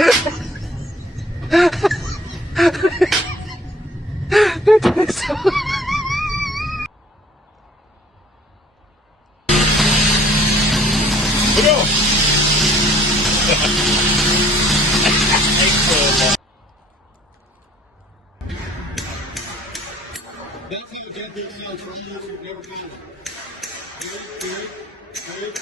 That's how dead this sounds from you who've never found it. Good, good, good.